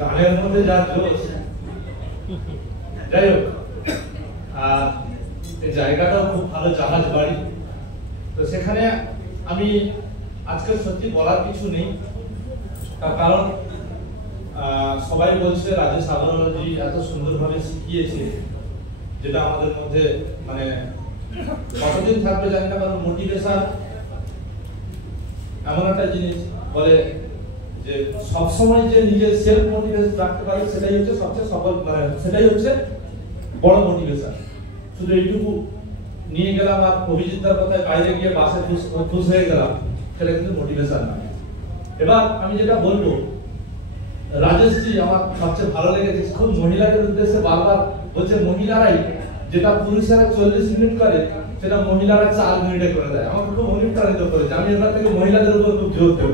গানের মধ্যে যা জোশ, যাই হোক, এই জায়গাটাও খুব ভালো, জাহাজ বাড়ি। তো সেখানে আমি আজকে সত্যি বলার কিছু নেই, তার কারণ সবাই বলছে রাজেশ আগরওয়ালজি এত সুন্দরভাবে শিখিয়েছে, যেটা আমাদের মধ্যে মানে কতদিন থাকবে জানি না। কারণ মোটিভেশন এমন একটা জিনিস বলে যে সবসময় যে নিজের সেলফ মোটিভেশন রাখতে পারে সেটাই হচ্ছে সবচেয়ে সফল, মানে সেটাই হচ্ছে বড় মোটিভেশন। শুধু এইটুকু নিয়ে গেলাম আর অভিজিৎদার কথায় বাইরে গিয়ে বাসে খুশ হয়ে গেলাম, সেটা কিন্তু মোটিভেশন নয়। এবার আমি যেটা বলবো, রাজেশজি আমার সবচেয়ে ভালো লেগেছে, খুব মহিলাদের উদ্দেশ্যে বারবার বলছে মহিলারাই যেটা পুরুষেরা 40 মিনিট করে সেটা মহিলারা 4 মিনিটে করে দেয়। আমাকে খুব অনুপ্রাণিত করেছে, আমি এবার থেকে মহিলাদের উপর খুব জোর দেব।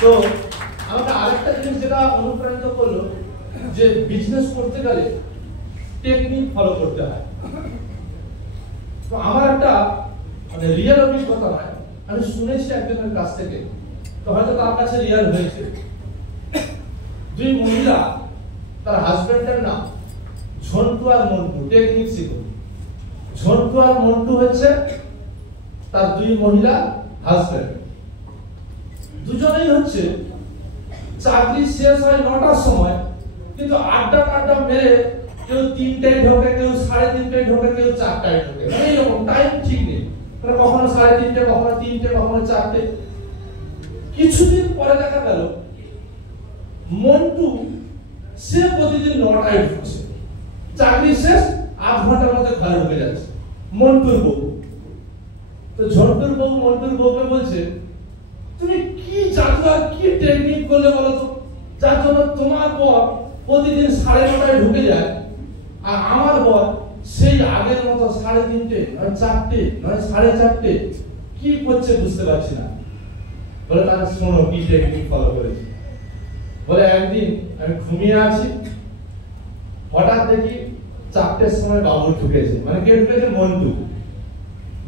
তো আমাকে আরেকটা জিনিস যেটা অনুপ্রাণিত করলো, যে বিজনেস করতে গেলে টেকনিক ফলো করতে হয়। তো আমার একটা মানে রিয়েল অভিজ্ঞতা নয়, আমি শুনেছি একজনের কাছ থেকে, তো হয়তো তার কাছে রিয়েল হয়েছে। দুই মহিলা, তার হাজবেন্ডের নাম ঝন্টু আর মন্টু, টেকনিক শিখো। ঝন্টু আর মন্টু হচ্ছে তার দুই মহিলা হাজবেন্ড। দুজনেই হচ্ছে চাকরি শেষ হয় 9টার সময়, কিন্তু আড্ডা মেরে কেউ 3টায় ঢোকে, কেউ 3:30টায় ঢোকে, কেউ 4টায় ঢোকে, এইরকম টাইম ঠিক নেই। কখনো 3:30, কখনো 3টে, কখনো 4টে। কিছুদিন পরে দেখা গেল মন্টু সে প্রতিদিন 9টায় ঢুকছে, চাকরি শেষ 8 ঘন্টার মধ্যে ঘরে ঢুকে যাচ্ছে মন্টুর বউ। তো ঝন্টুর বউ মন্টুর বউকে বলছে, তুমি কি জাদু আর কি টেকনিক করলে বলো তো, যার জন্য তোমার বর প্রতিদিন 9:30টায় ঢুকে যায়, আর আমার বর সেই আগের মতো 3:30, নয় 4টে, নয় 4:30 কি করছে বুঝতে পারছি না। বলে তারা শোনো কি টেকনিক ফলো করেছি। বলে একদিন আমি ঘুমিয়ে আছি, হঠাৎ দেখি 4টের সময় বাবু ঢুকেছে, মানে কে ঢুকেছে? মন্টু।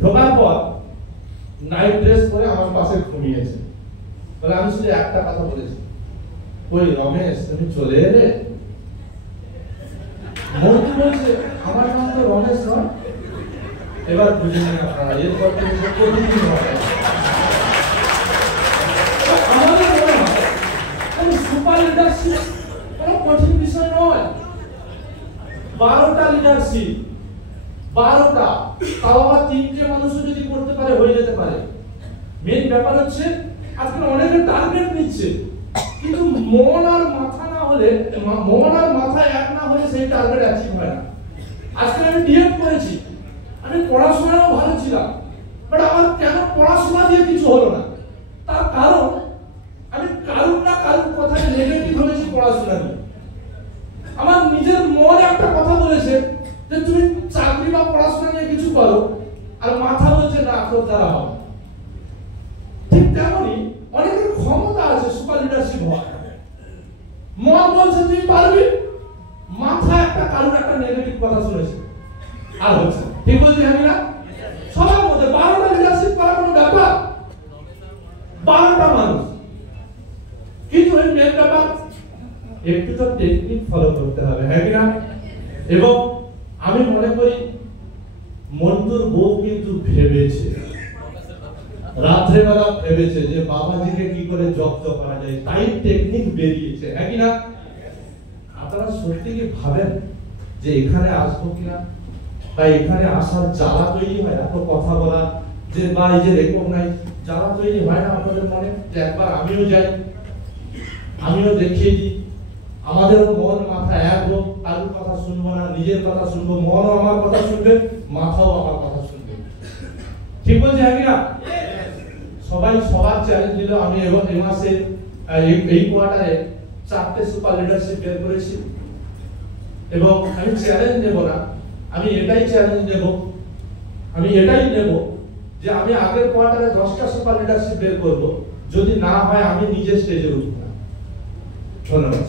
ঢোকার পর নাইট ড্রেস পরে আমার পাশে ঘুমিয়েছে। বলে আমি শুধু একটা কথা বলেছি, ওই রমেশ তুমি চলে এলে? মন্টু বলছে আমার নাম তো রমেশ নয়। এবার বুঝে নিন আপনারা, এরপর থেকে প্রতিদিন হয়। আমাদের মনে হয় কোন সুপার লিডারশিপ কোন কঠিন বিষয় নয়। 12টা লিডারশিপ, 12টা, তাও আবার 3টে মানুষও যদি করতে পারে হয়ে যেতে পারে। মেন ব্যাপার হচ্ছে আজকাল অনেকে টার্গেট নিচ্ছে, কিন্তু মন আর মাথা না হলে, মন আর মাথা এক না হলে সেই টার্গেট অ্যাচিভ হয় না। আজকে আমি ডিএড করেছি, আমি পড়াশোনাও ভালো ছিলাম, বাট আমার কেন পড়াশোনা দিয়ে কিছু হলো না? তার কারণ আমি কারুর না কারুর কথায় নেগেটিভ হয়েছি পড়াশোনা নিয়ে। আমার নিজের মন একটা কথা বলেছে যে তুমি চাকরি বা পড়াশোনা নিয়ে কিছু করো, আর মাথা বলছে না তোর দ্বারা হবে। ঠিক তেমনই অনেকের ক্ষমতা আছে সুপার লিডারশিপ হওয়ার, মন বলছে তুই পারবি, মাথা একটা কারুর একটা নেগেটিভ কথা শুনেছে আর হচ্ছে। ঠিক বলছি আমি না? সবার মধ্যে 12টা লিডারশিপ করার কোনো ব্যাপার, 12টা মানুষ, কিন্তু এই মেন ব্যাপার একটু তো টেকনিক ফলো করতে হবে, হ্যাঁ কি না? এবং আমি মনে করি মন্টুর বউ কিন্তু ভেবেছে, রাত্রেবেলা ভেবেছে যে বাবাজিকে কি করে জব্দ করা যায়, তাই টেকনিক বেরিয়েছে, হ্যাঁ কি না? আপনারা সত্যি কি ভাবেন যে এখানে আসবো কিনা, বা এখানে আসার জ্বালা তৈরি হয় এত কথা বলা, যে বা এই যে রেকগনাইজ জ্বালা তৈরি হয় না আপনাদের মনে, যে একবার আমিও যাই, আমিও দেখিয়ে দিই, আমাদেরও মন মাথা এক হোক, কারোর কথা শুনবো না, নিজের কথা শুনবো, মনও আমার কথা শুনবে, মাথাও আমার কথা শুনবে। ঠিক বলছি হ্যাঁ কি না? সবাই সবার চ্যালেঞ্জ দিল। আমি এবং এই মাসে এই কোয়ার্টারে 4টে সুপার লিডারশিপ বের করেছি, এবং আমি চ্যালেঞ্জ নেব না, আমি এটাই চ্যালেঞ্জ নেব, আমি এটাই নেব যে আমি আগের কোয়ার্টারে 10টা সুপার লিডারশিপ বের করব, যদি না হয় আমি নিজে স্টেজে উঠব না। ধন্যবাদ।